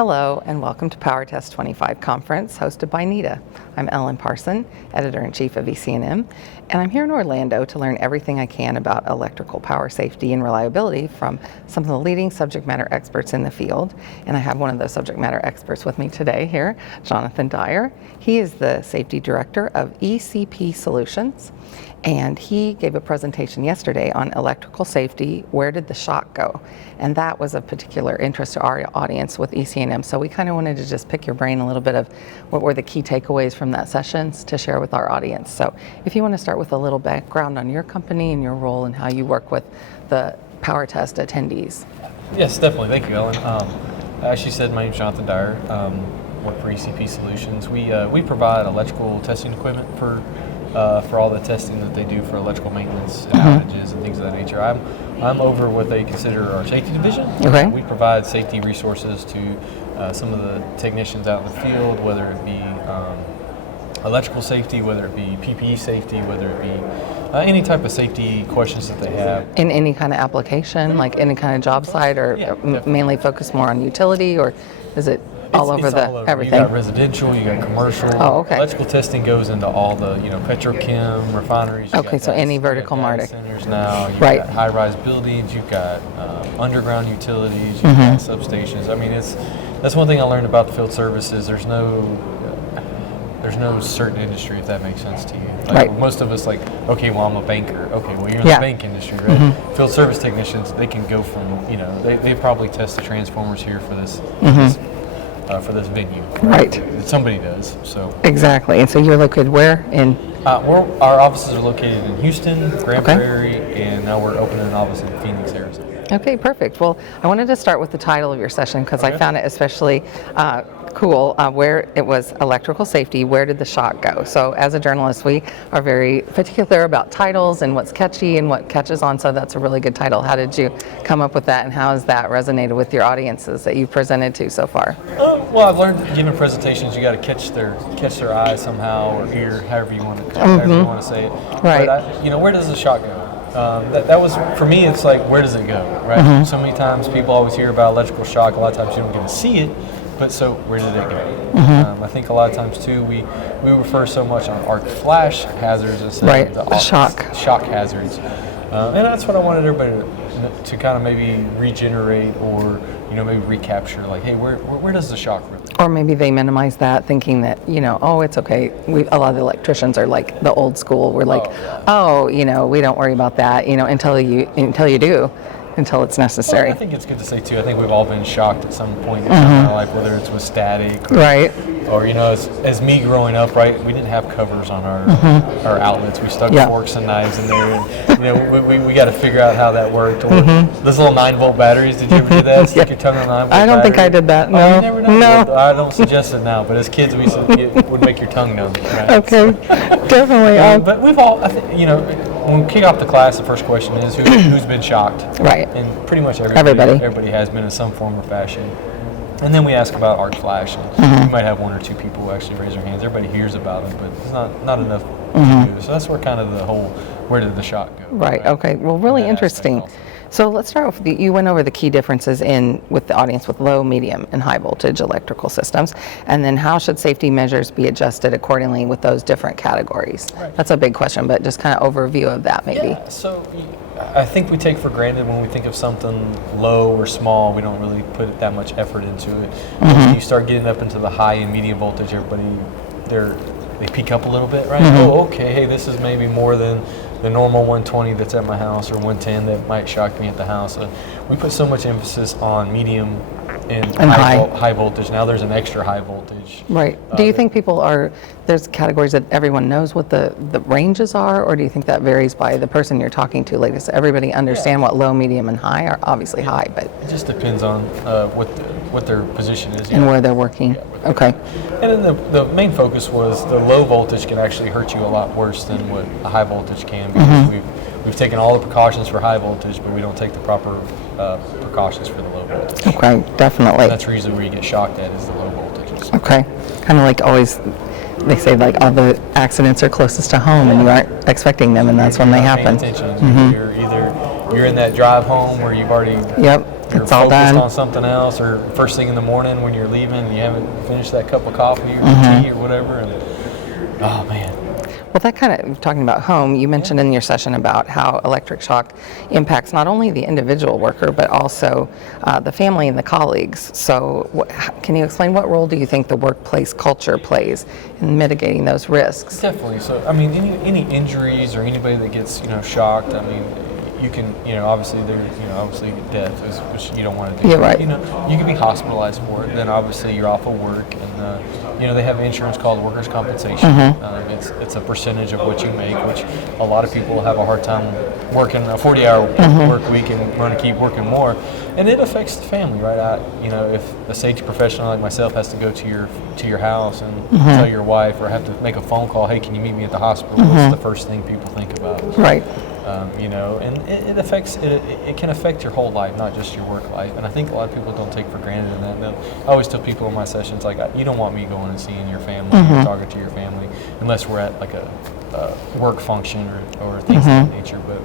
Hello and welcome to PowerTest 25 conference hosted by NETA. I'm Ellen Parson, Editor-in-Chief of EC&M, and I'm here in Orlando to learn everything I can about electrical power safety and reliability from some of the leading subject matter experts in the field. And I have one of those subject matter experts with me today here, Jonathan Dyer. He is the Safety Director of ECP Solutions, and he gave a presentation yesterday on electrical safety, where did the shock go? And that was of particular interest to our audience with EC&M. So we kind of wanted to just pick your brain a little bit of what were the key takeaways from that session to share with our audience. So if you want to start with a little background on your company and your role and how you work with the PowerTest attendees. Yes, definitely. Thank you, Ellen. As she said, my name is Jonathan Dyer. Work for ECP Solutions. We provide electrical testing equipment for all the testing that they do for electrical maintenance and outages and things of that nature. I'm over what they consider our safety division. Okay. We provide safety resources to some of the technicians out in the field, whether it be electrical safety, whether it be PPE safety, whether it be any type of safety questions that they have. In any kind of application, like any kind of job site, or mainly focused more on utility, or is it all over everything? You got residential, you got commercial. Oh, okay. Electrical testing goes into all the, petrochem, refineries. Okay, so any vertical market. Centers now. You've Right. got high-rise buildings. You've got underground utilities. You've got substations. I mean, that's one thing I learned about the field services. There's no certain industry, if that makes sense to you. Right. Most of us okay, well, I'm a banker. Okay, well, you're in the bank industry, right? Field service technicians, they can go from, they probably test the transformers here for this. For this venue, Right. Somebody does. So Exactly. And so you're located where in? Our offices are located in Houston, Grand Prairie, and now we're opening an office in Phoenix, Arizona. Okay, perfect. Well, I wanted to start with the title of your session because I found it especially cool, where it was electrical safety, where did the shock go? So as a journalist, we are very particular about titles and what's catchy and what catches on, so that's a really good title. How did you come up with that, and how has that resonated with your audiences that you've presented to so far? Well, I've learned giving presentations, you got to catch their eye somehow, or ear, however you want to say it. Right. But where does the shock go? That was, for me, it's like, where does it go, right? So many times people always hear about electrical shock. A lot of times you don't get to see it, but so where did it go? I think a lot of times too, we refer so much on arc flash hazards instead of the shock hazards. And that's what I wanted everybody to kind of maybe regenerate, or maybe recapture, like, hey, where does the shock really go? Or maybe they minimize that, thinking that, oh, it's okay. A lot of the electricians are like the old school. We're like, we don't worry about that, until you do. Until it's necessary. Well, I think it's good to say too, I think we've all been shocked at some point in time in our life, whether it's with static or as me growing up, right, we didn't have covers on our outlets. We stuck forks and knives in there, and we got to figure out how that worked. Or those little 9-volt batteries, did you ever do that? Stick your tongue on a 9-volt I don't think I did that, no. Oh, you never done? No. Well, I don't suggest it now, but as kids we said it would make your tongue numb. Right? Okay, definitely. But we've all, I think, when we kick off the class, the first question is who's been shocked? Right. And pretty much everybody has been in some form or fashion. And then we ask about arc flash, and we might have one or two people who actually raise their hands. Everybody hears about it, but it's not enough to do. So that's where kind of the whole, where did the shock go? Right. Okay. Well, really interesting. So let's start off with you went over the key differences with the audience with low, medium, and high voltage electrical systems, and then how should safety measures be adjusted accordingly with those different categories? Right. That's a big question, but just kind of overview of that maybe. Yeah, so I think we take for granted when we think of something low or small, we don't really put that much effort into it. When you start getting up into the high and medium voltage, everybody, they peak up a little bit, right? Oh, okay, hey, this is maybe more than the normal 120 that's at my house, or 110 that might shock me at the house. We put so much emphasis on medium and high voltage. Now there's an extra high voltage. Right. Do you think there's categories that everyone knows what the ranges are, or do you think that varies by the person you're talking to? Like, does everybody understand what low, medium, and high are? Obviously high, but it just depends on what their position is. And where they're working. Okay. And then the main focus was the low voltage can actually hurt you a lot worse than what a high voltage can, because we've taken all the precautions for high voltage, but we don't take the proper precautions for the low voltage. Okay, definitely. And that's usually where you get shocked at, is the low voltages. Okay. Kind of like always, they say like all the accidents are closest to home and you aren't expecting them, and that's when they happen. Paying attention. You're in that drive home where you've already you're It's all focused done. on something else, or first thing in the morning when you're leaving, you haven't finished that cup of coffee or tea or whatever, and oh man. Well, that kind of, talking about home, you mentioned in your session about how electric shock impacts not only the individual worker, but also the family and the colleagues. So can you explain what role do you think the workplace culture plays in mitigating those risks? Definitely. So, I mean, any injuries or anybody that gets, shocked, I mean, you can, obviously there's, obviously death, which you don't want to do. Yeah, right. You can be hospitalized for it. Then obviously you're off of work, and they have insurance called workers' compensation. It's a percentage of what you make, which a lot of people have a hard time working a 40-hour work week and want to keep working more, and it affects the family, right? If a safety professional like myself has to go to your house and tell your wife, or have to make a phone call, hey, can you meet me at the hospital? What's the first thing people think about? Right. And it affects it can affect your whole life, not just your work life. And I think a lot of people don't take for granted in that. And I always tell people in my sessions, like, you don't want me going and seeing your family, or talking to your family, unless we're at like a work function or things of that nature. But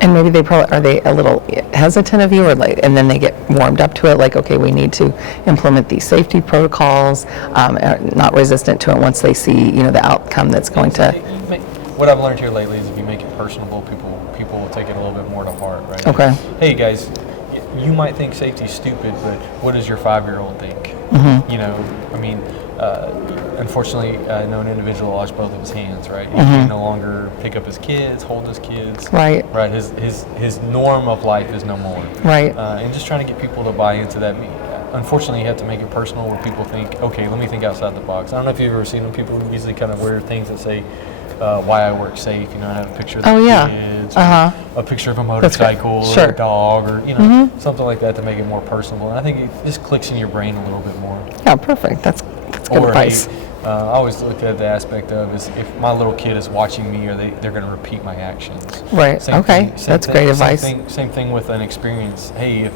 And maybe are they a little hesitant of you, or like, and then they get warmed up to it, like, okay, we need to implement these safety protocols, not resistant to it once they see, the outcome that's going to. What I've learned here lately is if you make it personable, people will take it a little bit more to heart, right? Okay. Like, hey guys, you might think safety's stupid, but what does your 5-year-old think? Unfortunately, I know an individual lost both of his hands, right? He can no longer pick up his kids, hold his kids. Right. Right. His norm of life is no more. Right. And just trying to get people to buy into that. Unfortunately, you have to make it personal, where people think, okay, let me think outside the box. I don't know if you've ever seen them. People usually kind of wear things that say, why I work safe, I have a picture of the kids, or a picture of a motorcycle, or a dog, or something like that to make it more personable. And I think it just clicks in your brain a little bit more. Yeah, perfect. That's good advice. Hey, I always look at the aspect of is if my little kid is watching me, they're going to repeat my actions. Right. That's great advice. Same thing with an experience. Hey,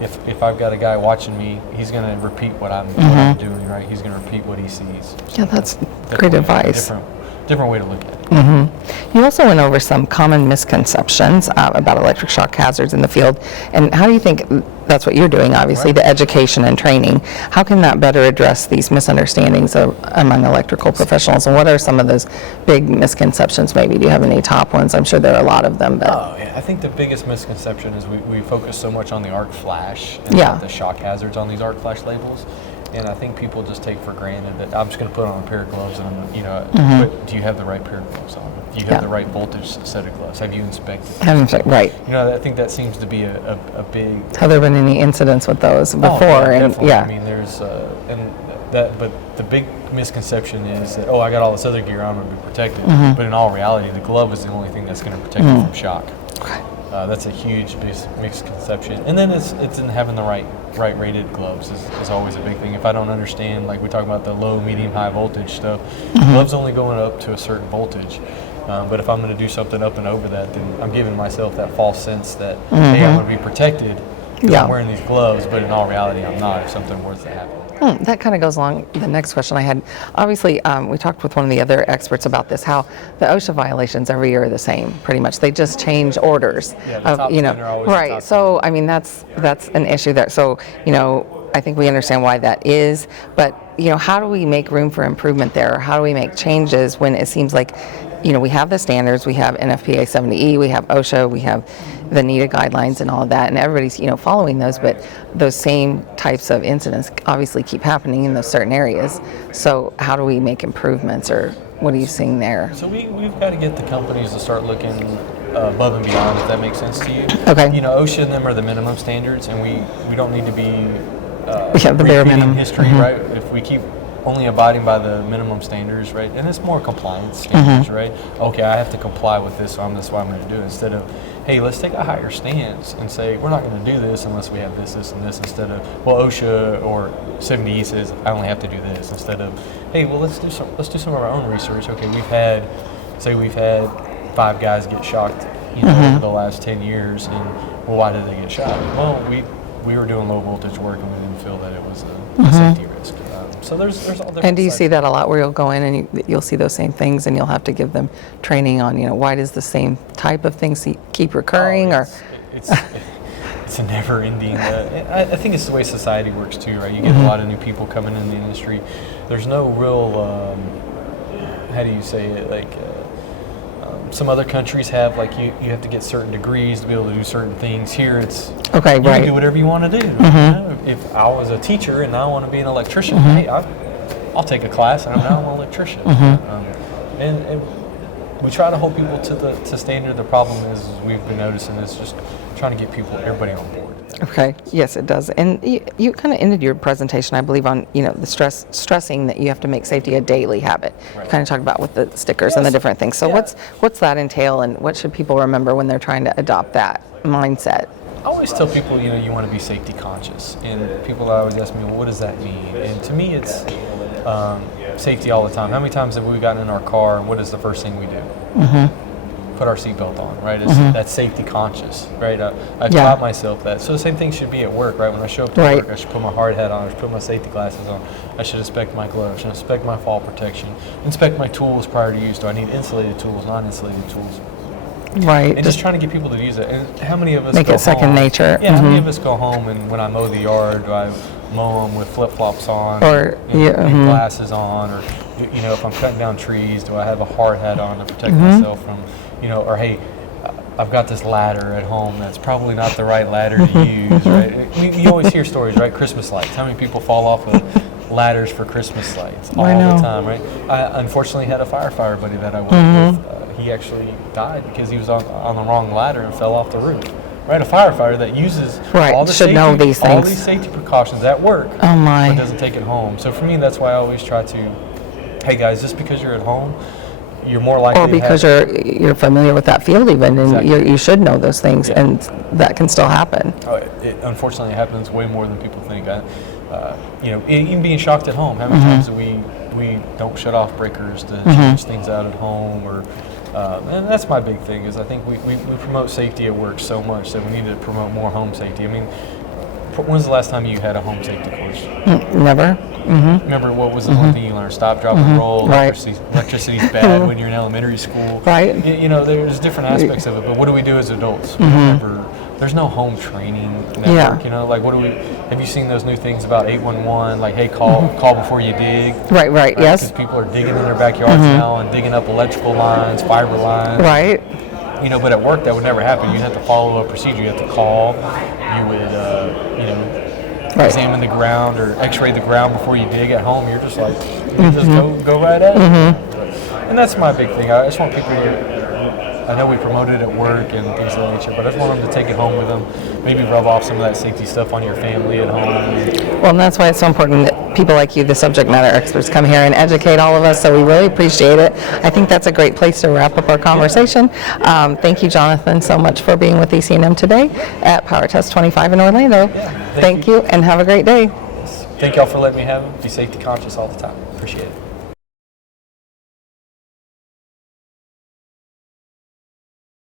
if I've got a guy watching me, he's going to repeat what I'm doing. Right. He's going to repeat what he sees. Yeah, that's great advice. Different way to look at it. You also went over some common misconceptions about electric shock hazards in the field, and how do you think that's what you're doing, obviously, the education and training. How can that better address these misunderstandings among electrical professionals, and what are some of those big misconceptions maybe? Do you have any top ones? I'm sure there are a lot of them. But I think the biggest misconception is we focus so much on the arc flash and the shock hazards on these arc flash labels. And I think people just take for granted that I'm just going to put on a pair of gloves and but do you have the right pair of gloves on? Do you have the right voltage set of gloves? Have you inspected? Right. I think that seems to be a big. Have there been any incidents with those before? Definitely. I mean, there's but the big misconception is that I got all this other gear on, I'm going to be protected. But in all reality, the glove is the only thing that's going to protect you from shock. Okay. That's a huge misconception. And then it's in having the right rated gloves is always a big thing. If I don't understand, like we talk about the low, medium, high voltage stuff, gloves only going up to a certain voltage. But if I'm going to do something up and over that, then I'm giving myself that false sense that, hey, I'm going to be protected because I'm wearing these gloves, but in all reality, I'm not if something were to happen. That kind of goes along the next question I had. Obviously, we talked with one of the other experts about this, how the OSHA violations every year are the same, pretty much. They just change orders. Yeah, the top 10 are always the right. top So, I mean, that's an issue there. So, I think we understand why that is, but, how do we make room for improvement there? How do we make changes when it seems like, we have the standards, we have NFPA 70E, we have OSHA, we have the NETA guidelines and all of that, and everybody's, following those, but those same types of incidents obviously keep happening in those certain areas. So how do we make improvements, or what are you seeing there? So we've got to get the companies to start looking above and beyond, if that makes sense to you. Okay. OSHA and them are the minimum standards, and we don't need to be we have the bare minimum history, right? If we keep only abiding by the minimum standards, right? And it's more compliance standards, right? Okay, I have to comply with this, so that's what I'm going to do. Instead of, hey, let's take a higher stance and say we're not going to do this unless we have this, this, and this. Instead of, OSHA or 70E says I only have to do this. Instead of, hey, well, let's do some of our own research. Okay, we've had 5 guys get shocked, over the last 10 years, and why did they get shocked? Well, we were doing low voltage work and we didn't feel that it was a safety risk. So there's all different. And do you see that a lot, where you'll go in and you'll see those same things, and you'll have to give them training on, why does the same type of things keep recurring, or? it's a never-ending. I think it's the way society works too, right? You get a lot of new people coming in the industry. There's no real, how do you say it? Like some other countries have, like you have to get certain degrees to be able to do certain things. Here, it's you can do whatever you want to do. You know? If I was a teacher and I want to be an electrician, hey, I'll take a class and I'm an electrician. And we try to hold people to standard. The problem is we've been noticing is just trying to get everybody on board. Okay. Yes, it does. And you kind of ended your presentation, I believe, on the stressing that you have to make safety a daily habit. Right. You kind of talked about with the stickers and the different things. So what's that entail, and what should people remember when they're trying to adopt that mindset? I always tell people, you want to be safety conscious, and people always ask me, well, what does that mean? And to me, it's safety all the time. How many times have we gotten in our car, and what is the first thing we do? Put our seatbelt on, right? That's safety conscious, right? I taught myself that. So the same thing should be at work, right? When I show up to work, I should put my hard hat on, I should put my safety glasses on, I should inspect my gloves, I should inspect my fall protection, inspect my tools prior to use. Do I need insulated tools, non-insulated tools? Right. And just trying to get people to use it. And how many of us make go it second home, nature? Yeah, how many of us go home and when I mow the yard, do I mow them with flip-flops on, or and glasses on, or if I'm cutting down trees, do I have a hard hat on to protect myself from, or hey, I've got this ladder at home that's probably not the right ladder to use, right? You always hear stories, right? Christmas lights. How many people fall off of ladders for Christmas lights all the time, right? I unfortunately had a firefighter buddy that I worked with. He actually died because he was on the wrong ladder and fell off the roof. Right, a firefighter that uses all the know these things. all these safety precautions at work, but doesn't take it home. So for me, that's why I always try to, hey guys, just because you're at home, you're more likely or because you're familiar with that field even, and you should know those things, and that can still happen. It unfortunately happens way more than people think. Even being shocked at home, how many times do we don't shut off breakers to change things out at home, or and that's my big thing, is I think we promote safety at work so much that we need to promote more home safety. I mean, when's the last time you had a home safety course? Never. Remember, what was the one thing you learned? Stop, drop, and roll. Electricity's bad when you're in elementary school. Right. There's different aspects of it, but what do we do as adults? Remember, there's no home training network. Like have you seen those new things about 811? Like, hey, call before you dig. Right. Yes. Because people are digging in their backyards now and digging up electrical lines, fiber lines. Right. But at work that would never happen. You'd have to follow a procedure. You have to call. You would, examine the ground or x-ray the ground before you dig. At home, you're just like, you just go right at it. And that's my big thing. I just want people to, I know we promote it at work and things of that nature, but I just want them to take it home with them. Maybe rub off some of that safety stuff on your family at home. Well, and that's why it's so important that people like you, the subject matter experts, come here and educate all of us, so we really appreciate it. I think that's a great place to wrap up our conversation. Thank you, Jonathan, so much for being with EC&M today at PowerTest 25 in Orlando. Thank you, and have a great day. Thank y'all for letting me have it. Be safety conscious all the time. Appreciate it.